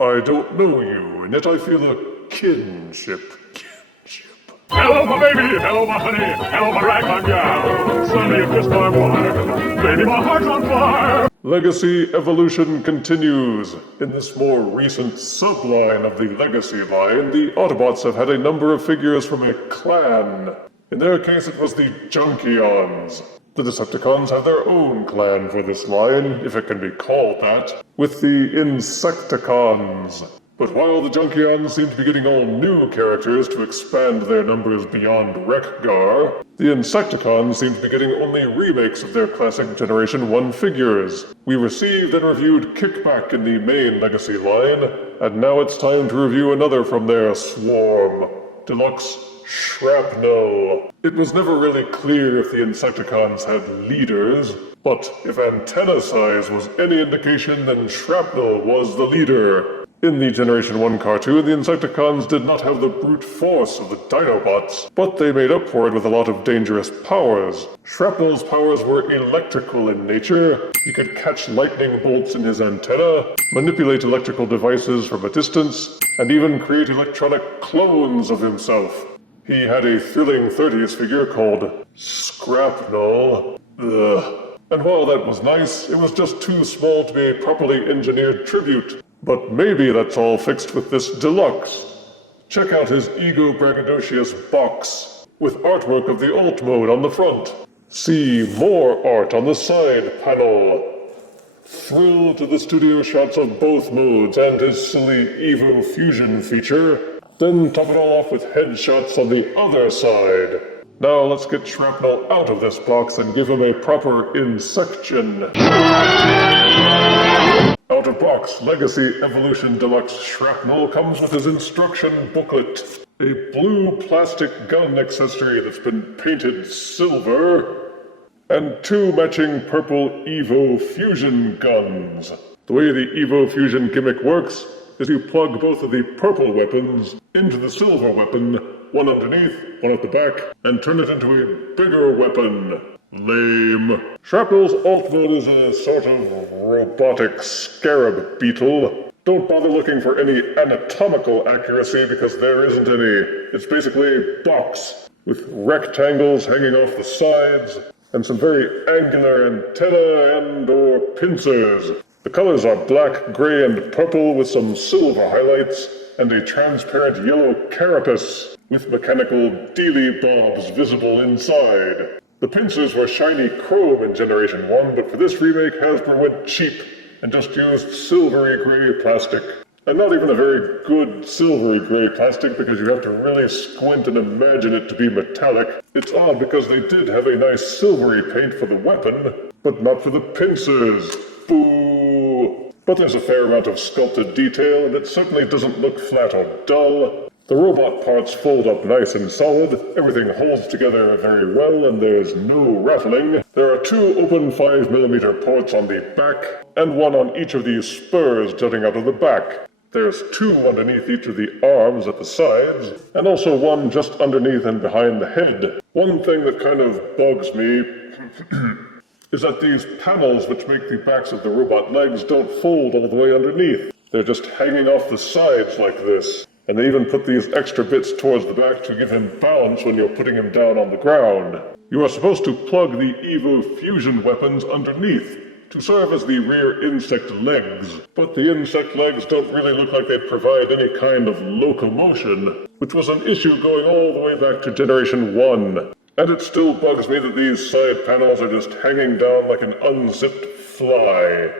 I don't know you, and yet I feel a kinship. Hello, my baby. Hello, my honey. Hello, my ragtime gal. Suddenly you kissed my wife. Baby, my heart's on fire. Legacy evolution continues. In this more recent subline of the Legacy line, the Autobots have had a number of figures from a clan. In their case, it was the Junkions. The Decepticons have their own clan for this line, if it can be called that, with the Insecticons. But while the Junkions seem to be getting all new characters to expand their numbers beyond Wreck-Gar, the Insecticons seem to be getting only remakes of their classic Generation 1 figures. We received and reviewed Kickback in the main Legacy line, and now it's time to review another from their swarm, Deluxe Shrapnel. It was never really clear if the Insecticons had leaders, but if antenna size was any indication, then Shrapnel was the leader. In the Generation 1 cartoon, the Insecticons did not have the brute force of the Dinobots, but they made up for it with a lot of dangerous powers. Shrapnel's powers were electrical in nature. He could catch lightning bolts in his antenna, manipulate electrical devices from a distance, and even create electronic clones of himself. He had a thrilling 30s figure called Skrapnel. And while that was nice, it was just too small to be a properly engineered tribute. But maybe that's all fixed with this Deluxe. Check out his ego-braggadocious box, with artwork of the alt mode on the front. See more art on the side panel. Thrill to the studio shots of both modes and his silly evo-fusion feature. Then top it all off with headshots on the other side. Now let's get Shrapnel out of this box and give him a proper insection. Out of box, Legacy Evolution Deluxe Shrapnel comes with his instruction booklet. A blue plastic gun accessory that's been painted silver, and two matching purple evo-fusion guns. The way the evo-fusion gimmick works is you plug both of the purple weapons into the silver weapon, one underneath, one at the back, and turn it into a bigger weapon. Lame. Shrapnel's alt mode is a sort of robotic scarab beetle. Don't bother looking for any anatomical accuracy because there isn't any. It's basically a box with rectangles hanging off the sides and some very angular antennae and/or pincers. The colors are black, gray, and purple with some silver highlights and a transparent yellow carapace with mechanical dealy bobs visible inside. The pincers were shiny chrome in Generation 1, but for this remake, Hasbro went cheap and just used silvery gray plastic. And not even a very good silvery gray plastic because you have to really squint and imagine it to be metallic. It's odd because they did have a nice silvery paint for the weapon, but not for the pincers. Boo! But there's a fair amount of sculpted detail, and it certainly doesn't look flat or dull. The robot parts fold up nice and solid, everything holds together very well, and there's no rattling. There are two open 5mm ports on the back, and one on each of these spurs jutting out of the back. There's two underneath each of the arms at the sides, and also one just underneath and behind the head. One thing that kind of bugs me is that these panels which make the backs of the robot legs don't fold all the way underneath. They're just hanging off the sides like this. And they even put these extra bits towards the back to give him balance when you're putting him down on the ground. You are supposed to plug the evo-fusion weapons underneath to serve as the rear insect legs. But the insect legs don't really look like they provide any kind of locomotion, which was an issue going all the way back to Generation 1. And it still bugs me that these side panels are just hanging down like an unzipped fly.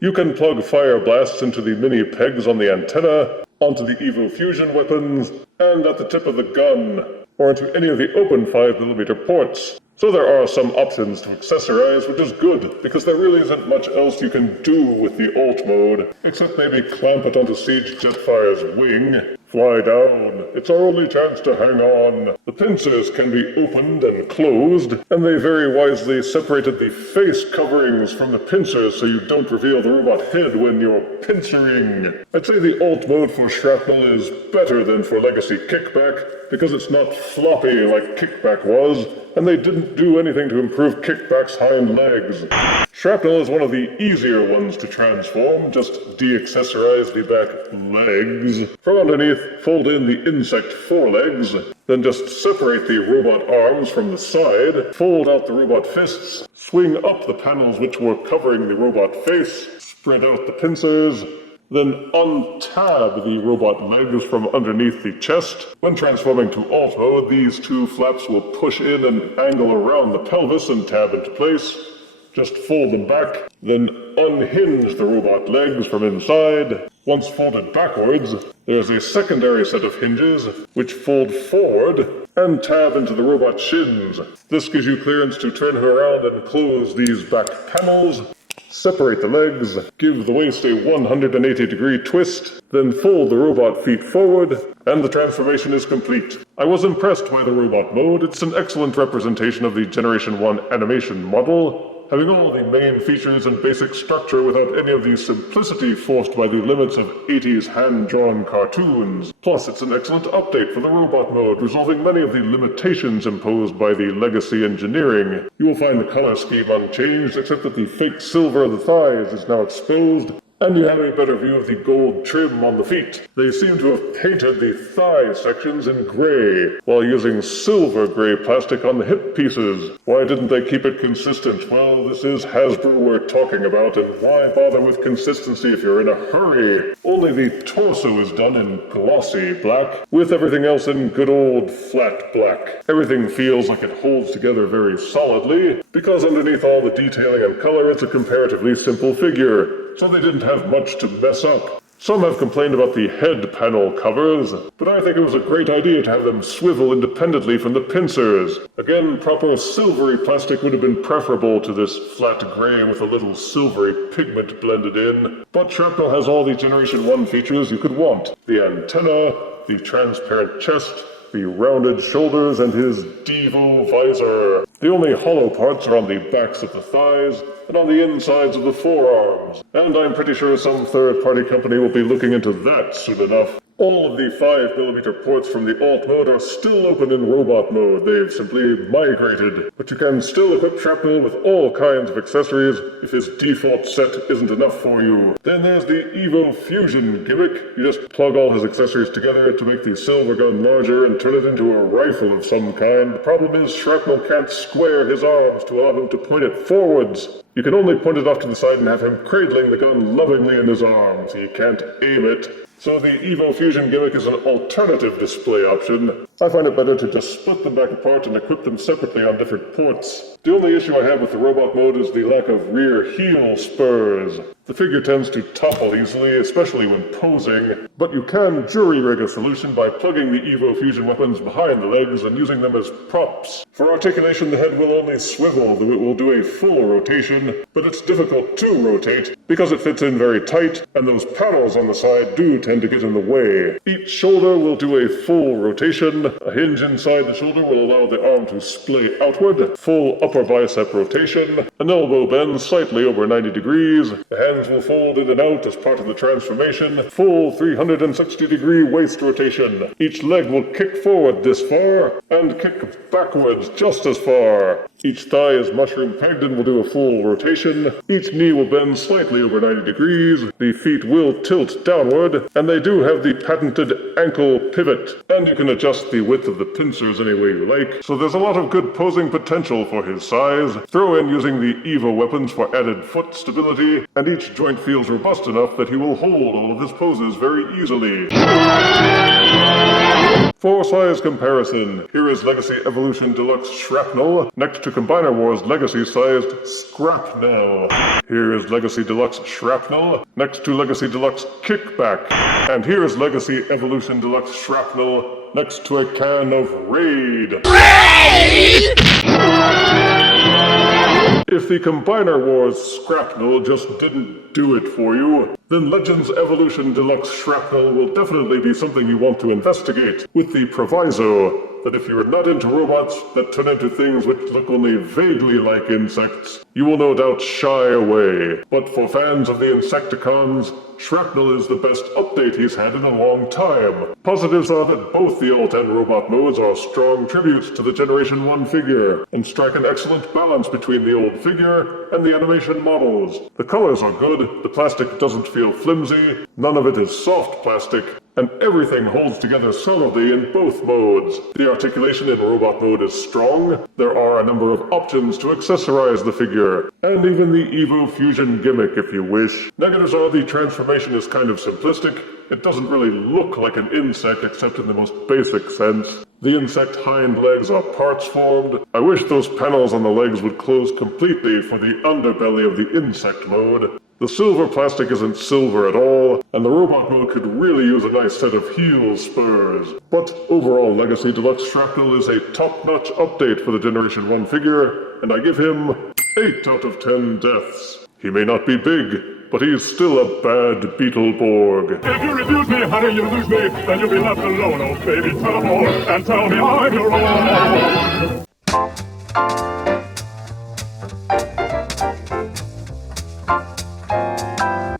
You can plug fire blasts into the mini pegs on the antenna, onto the evo-fusion weapons, and at the tip of the gun, or into any of the open 5mm ports. So there are some options to accessorize, which is good, because there really isn't much else you can do with the alt mode, except maybe clamp it onto Siege Jetfire's wing. Fly down. It's our only chance to hang on. The pincers can be opened and closed, and they very wisely separated the face coverings from the pincers so you don't reveal the robot head when you're pincering. I'd say the alt mode for Shrapnel is better than for Legacy Kickback, because it's not floppy like Kickback was, and they didn't do anything to improve Kickback's hind legs. Shrapnel is one of the easier ones to transform. Just de-accessorize the back legs. From underneath, fold in the insect forelegs, then just separate the robot arms from the side, fold out the robot fists, swing up the panels which were covering the robot face, spread out the pincers, then untab the robot legs from underneath the chest. When transforming to alt mode, these two flaps will push in and angle around the pelvis and tab into place. Just fold them back, then unhinge the robot legs from inside. Once folded backwards, there's a secondary set of hinges which fold forward and tab into the robot shins. This gives you clearance to turn her around and close these back panels. Separate the legs, give the waist a 180-degree twist, then fold the robot feet forward, and the transformation is complete. I was impressed by the robot mode. It's an excellent representation of the Generation 1 animation model, having all the main features and basic structure without any of the simplicity forced by the limits of 80s hand-drawn cartoons. Plus, it's an excellent update for the robot mode, resolving many of the limitations imposed by the legacy engineering. You will find the color scheme unchanged, except that the fake silver of the thighs is now exposed, and you have a better view of the gold trim on the feet. They seem to have painted the thigh sections in gray, while using silver gray plastic on the hip pieces. Why didn't they keep it consistent? Well, this is Hasbro we're talking about, and why bother with consistency if you're in a hurry? Only the torso is done in glossy black, with everything else in good old flat black. Everything feels like it holds together very solidly, because underneath all the detailing and color, it's a comparatively simple figure. So they didn't have much to mess up. Some have complained about the head panel covers, but I think it was a great idea to have them swivel independently from the pincers. Again, proper silvery plastic would have been preferable to this flat gray with a little silvery pigment blended in. But Shrapnel has all the Generation 1 features you could want. The antenna, the transparent chest, the rounded shoulders, and his Devo visor. The only hollow parts are on the backs of the thighs and on the insides of the forearms. And I'm pretty sure some third-party company will be looking into that soon enough. All of the 5mm ports from the alt mode are still open in robot mode. They've simply migrated. But you can still equip Shrapnel with all kinds of accessories if his default set isn't enough for you. Then there's the evo-fusion gimmick. You just plug all his accessories together to make the silver gun larger and turn it into a rifle of some kind. The problem is Shrapnel can't square his arms to allow him to point it forwards. You can only point it off to the side and have him cradling the gun lovingly in his arms. He can't aim it. So the evo-fusion gimmick is an alternative display option. I find it better to just split them back apart and equip them separately on different ports. The only issue I have with the robot mode is the lack of rear heel spurs. The figure tends to topple easily, especially when posing, but you can jury-rig a solution by plugging the evo-fusion weapons behind the legs and using them as props. For articulation, the head will only swivel, though it will do a full rotation, but it's difficult to rotate because it fits in very tight, and those panels on the side do tend to get in the way. Each shoulder will do a full rotation. A hinge inside the shoulder will allow the arm to splay outward. Full upper bicep rotation. An elbow bend slightly over 90 degrees. The hands will fold in and out as part of the transformation. Full 360-degree waist rotation. Each leg will kick forward this far and kick backwards just as far. Each thigh is mushroom pegged and will do a full rotation. Each knee will bend slightly over 90 degrees. The feet will tilt downward, and they do have the patented ankle pivot. And you can adjust the width of the pincers any way you like. So there's a lot of good posing potential for his size. Throw in using the Evo weapons for added foot stability, and each joint feels robust enough that he will hold all of his poses very easily. For size comparison, here is Legacy Evolution Deluxe Shrapnel next to Combiner Wars Legacy-sized Skrapnel. Here is Legacy Deluxe Shrapnel next to Legacy Deluxe Kickback. And here is Legacy Evolution Deluxe Shrapnel next to a can of Raid. If the Combiner Wars Skrapnel just didn't do it for you, then Legends Evolution Deluxe Shrapnel will definitely be something you want to investigate, with the proviso that if you're not into robots that turn into things which look only vaguely like insects, you will no doubt shy away. But for fans of the Insecticons, Shrapnel is the best update he's had in a long time. Positives are that both the alt and robot modes are strong tributes to the Generation 1 figure, and strike an excellent balance between the old figure and the animation models. The colors are good, the plastic doesn't feel flimsy, none of it is soft plastic, and everything holds together solidly in both modes. The articulation in robot mode is strong, there are a number of options to accessorize the figure, and even the evo-fusion gimmick if you wish. Negatives are the transformation is kind of simplistic, it doesn't really look like an insect except in the most basic sense. The insect hind legs are parts formed. I wish those panels on the legs would close completely for the underbelly of the insect mode. The silver plastic isn't silver at all, and the robot mode could really use a nice set of heel spurs. But overall, Legacy Deluxe Shrapnel is a top-notch update for the Generation 1 figure, and I give him 8 out of 10 deaths. He may not be big, but he's still a bad Beetleborg. If you refuse me, honey, you lose me. Then you'll be left alone, oh baby. Tell them all and tell me I'm your own.